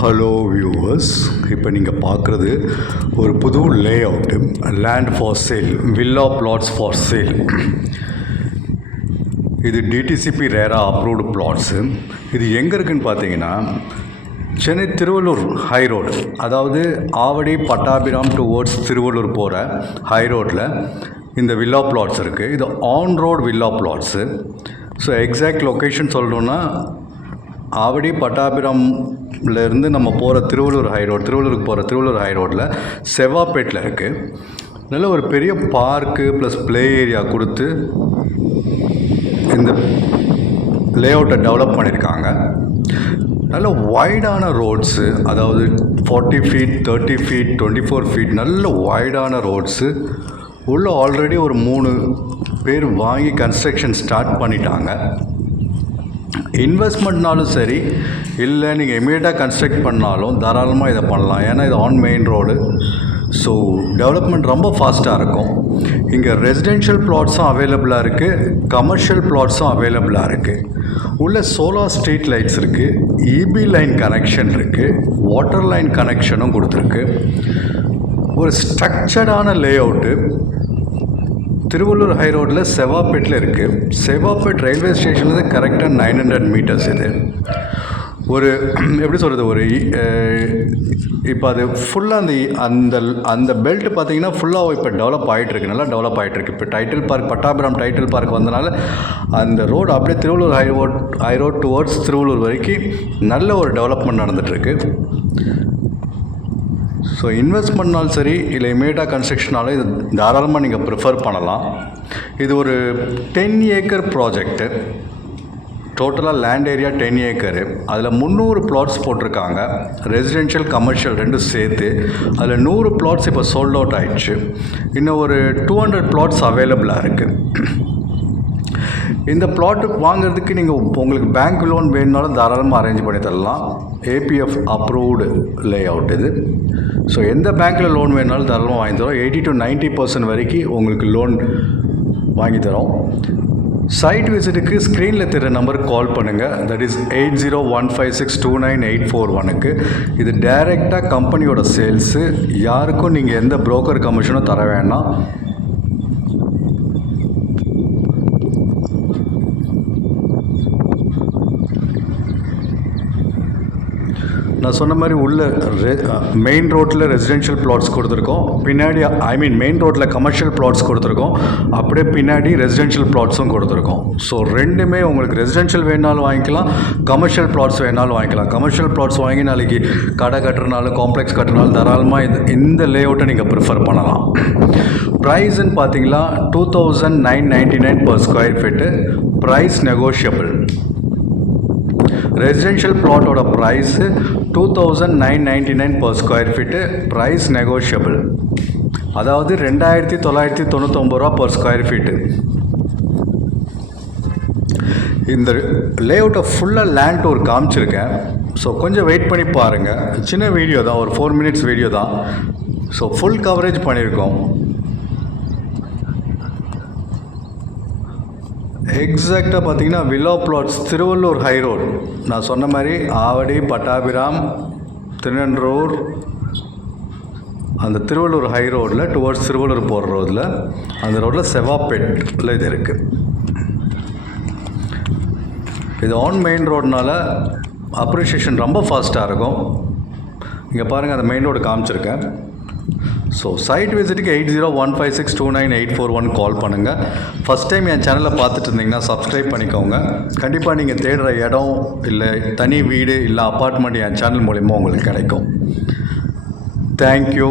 Hello viewers, இப்போ நீங்கள் பார்க்குறது ஒரு புது layout, land for sale, villa plots for sale. இது டிடிசிபி ரேரா அப்ரூவ்டு பிளாட்ஸு. இது எங்கே இருக்குதுன்னு பார்த்தீங்கன்னா சென்னை திருவள்ளூர் ஹை ரோடு, அதாவது ஆவடி பட்டாபிராம் டுவோர்ட்ஸ் திருவள்ளூர் போகிற ஹை ரோட்டில் இந்த வில்லா பிளாட்ஸ் இருக்குது. இது on road villa plots. So exact location சொல்லணுன்னா ஆவடி பட்டாபிராம்லேருந்து நம்ம போகிற திருவள்ளூர் ஹை ரோட்டில் செவ்வாப்பேட்டில் இருக்குது. நல்ல ஒரு பெரிய பார்க்கு ப்ளஸ் ப்ளே ஏரியா கொடுத்து இந்த லே அவுட்டை டெவலப் பண்ணியிருக்காங்க. நல்ல வைடான ரோட்ஸு, அதாவது 40 ஃபீட், 30 ஃபீட், 24 ஃபீட், நல்ல வைடான ரோட்ஸு. உள்ள ஆல்ரெடி ஒரு 3 பேர் வாங்கி கன்ஸ்ட்ரக்ஷன் ஸ்டார்ட் பண்ணிட்டாங்க. இன்வெஸ்ட்மெண்ட்னாலும் சரி, இல்லை நீங்கள் இமீடியட்டாக கன்ஸ்ட்ரக்ட் பண்ணாலும் தாராளமாக இதை பண்ணலாம். ஏன்னா இது on main road. So development ரொம்ப ஃபாஸ்ட்டாக இருக்கும். இங்கே ரெசிடென்ஷியல் பிளாட்ஸும் அவைலபிளாக இருக்குது, கமர்ஷியல் பிளாட்ஸும் அவைலபிளாக இருக்குது. உள்ள சோலார் ஸ்ட்ரீட் லைட்ஸ் இருக்குது, இபி லைன் கனெக்ஷன் இருக்குது, வாட்டர் லைன் கனெக்ஷனும் கொடுத்துருக்கு. ஒரு ஸ்ட்ரக்சர்டான லே அவுட்டு திருவள்ளூர் ஹை ரோட்டில் செவ்வாப்பேட்டில் இருக்குது. செவ்வாப்பேட் ரயில்வே ஸ்டேஷன்லேருந்து கரெக்டாக 900 மீட்டர்ஸ். இது ஒரு எப்படி சொல்கிறது, ஒரு இப்போ அது ஃபுல்லாக அந்த பெல்ட் பார்த்திங்கன்னா ஃபுல்லாக இப்போ டெவலப் ஆகிட்டுருக்கு, நல்லா டெவலப் ஆகிட்டுருக்கு. இப்போ டைட்டில் பார்க், பட்டாபிராம் டைட்டில் பார்க் வந்தனால அந்த ரோடு அப்படியே Tiruvallur high road towards Tiruvallur வரைக்கும் நல்ல ஒரு டெவலப்மெண்ட் நடந்துகிட்ருக்கு. ஸோ இன்வெஸ்ட்மெண்ட்னாலும் சரி, இல்லை இமீடியட்டாக கன்ஸ்ட்ரக்ஷனாலும் இது தாராளமாக நீங்கள் ப்ரிஃபர் பண்ணலாம். இது ஒரு 10 ஏக்கர் ப்ராஜெக்ட்டு. டோட்டலாக லேண்ட் ஏரியா 10 ஏக்கரு. அதில் 300 பிளாட்ஸ் போட்டிருக்காங்க, ரெசிடென்ஷியல் கமர்ஷியல் ரெண்டும் சேர்த்து. அதில் 100 பிளாட்ஸ் இப்போ சோல்ட் அவுட் ஆகிடுச்சு. இன்னும் ஒரு 200 பிளாட்ஸ் அவைலபிளாக இருக்குது. இந்த பிளாட்டு வாங்குறதுக்கு நீங்கள் உங்களுக்கு பேங்க் லோன் வேணுனாலும் தாராளமாக அரேஞ்ச் பண்ணி தரலாம். ஏபிஎஃப் அப்ரூவ்டு லே அவுட் இது. ஸோ எந்த பேங்க்கில் லோன் வேணுனாலும் தாராளமாக வாங்கி தரோம். 80 to 90% வரைக்கும் உங்களுக்கு லோன் வாங்கி தரோம். சைட் விசிட்டுக்கு ஸ்க்ரீனில் தெரிய நம்பருக்கு கால் பண்ணுங்கள். தட் இஸ் 8015629841க்கு. இது டைரெக்டாக கம்பெனியோட சேல்ஸு. யாருக்கும் நீங்கள் எந்த புரோக்கர் கமிஷனும் தர வேண்டாம். நான் சொன்ன மாதிரி உள்ள மெயின் ரோட்டில் ரெசிடென்ஷியல் பிளாட்ஸ் கொடுத்துருக்கோம். பின்னாடி மெயின் ரோட்டில் கமர்ஷியல் பிளாட்ஸ் கொடுத்துருக்கோம். அப்படியே பின்னாடி ரெசிடென்ஷியல் பிளாட்ஸும் கொடுத்துருக்கோம். ஸோ ரெண்டுமே உங்களுக்கு ரெசிடென்ஷியல் வேணாலும் வாங்கிக்கலாம், கமர்ஷியல் பிளாட்ஸ் வேணாலும் வாங்கிக்கலாம். கமர்ஷியல் பிளாட்ஸ் வாங்கி நாளைக்கு கடை கட்டுறனாலும் காம்ப்ளெக்ஸ் கட்டுறனாலும் தாராளமாக இந்த லே அவுட்டை நீங்கள் ப்ரிஃபர் பண்ணலாம். ப்ரைஸுன்னு பார்த்தீங்கன்னா 2999 per square feet. Price negotiable. Residential பிளாட்டோட price 2999 per square feet. Price negotiable. அதாவது 2999 ரூபா per square feet. இந்த லே அவுட்டை ஃபுல்லாக லேண்ட் டூர் காமிச்சிருக்கேன். ஸோ கொஞ்சம் வெயிட் பண்ணி பாருங்கள். சின்ன வீடியோ தான், ஒரு 4 minutes வீடியோ தான். ஸோ ஃபுல் கவரேஜ் பண்ணியிருக்கோம். எக்ஸாக்டாக பார்த்தீங்கன்னா villa plots Tiruvallur high road. நான் சொன்ன மாதிரி ஆவடி பட்டாபிராம் திருநன்றூர் அந்த திருவள்ளூர் ஹை ரோடில் டுவர்ட்ஸ் திருவள்ளூர் போகிற ரோடில், அந்த ரோட்டில் செவ்வாப்பேட்டில் இது இருக்குது. இது ஆன் மெயின் ரோடுனால அப்ரிஷியேஷன் ரொம்ப ஃபாஸ்ட்டாக இருக்கும். இங்கே பாருங்கள், அந்த மெயின் ரோடு காமிச்சிருக்கேன். ஸோ சைட் விசிட்டுக்கு 8015629841 கால் பண்ணுங்கள். ஃபஸ்ட் டைம் என் சேனலில் பார்த்துட்டு இருந்தீங்கன்னா சப்ஸ்கிரைப் பண்ணிக்கோங்க. கண்டிப்பாக நீங்கள் தேடுற இடம் இல்லை தனி வீடு இல்லை அப்பார்ட்மெண்ட் என் சேனல் மூலிமா உங்களுக்கு கிடைக்கும். தேங்க்யூ.